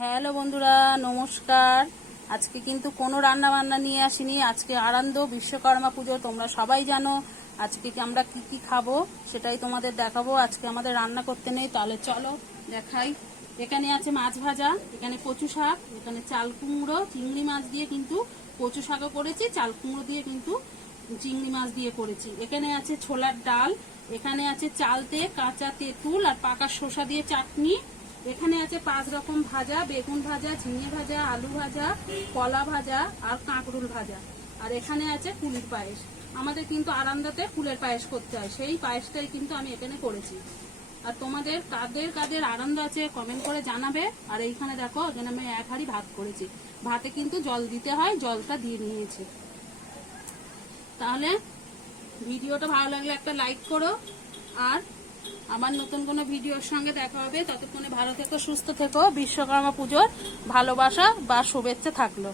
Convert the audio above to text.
Hello বন্ধুরা, নমস্কার। আজকে কিন্তু কোনো রান্না বান্না নিয়ে আসিনি। আজকে আনন্দ বিশ্বকর্মা পুজো, তোমরা সবাই জানো। আজকে আমরা কি কি খাবো সেটাই তোমাদের দেখাবো। আজকে আমাদের রান্না করতে নেই, তাহলে চলো দেখাই। এখানে আছে মাছ ভাজা, এখানে কচু শাক, এখানে চাল কুমড়ো, চিংড়ি মাছ দিয়ে কিন্তু কচু শাকও করেছি, চাল কুমড়ো দিয়ে কিন্তু চিংড়ি মাছ দিয়ে করেছি। এখানে আছে ছোলার ডাল, এখানে আছে চালতে কাঁচা তেঁতুল আর পাকা শসা দিয়ে চাটনি। এখানে আছে 5 রকম ভাজা, বেগুন ভাজা, ঝিঙে ভাজা, আলু ভাজা, কলা ভাজা আর কাঁকরুল ভাজা। আর এখানে আছে কুলের পায়েস। আমাদের কিন্তু আরান্দাতে কুলের পায়েস করতে হয়, সেই পায়েসটাই কিন্তু আমি এখানে করেছি। আর তোমাদের কাদের কাদের আনন্দ আছে কমেন্ট করে জানাবে। আর এইখানে দেখো, এখানে আমি 1 হাঁড়ি ভাত করেছি। ভাতে কিন্তু জল দিতে হয়, জলটা দিয়ে নিয়েছি। তাহলে ভিডিওটা ভালো লাগলে একটা লাইক করো। আর আমার নতুন কোনো ভিডিওর সঙ্গে দেখা হবে। ততক্ষণে ভালো থেকো, সুস্থ থেকো। বিশ্বকর্মা পুজোর ভালোবাসা বা শুভেচ্ছা থাকলো।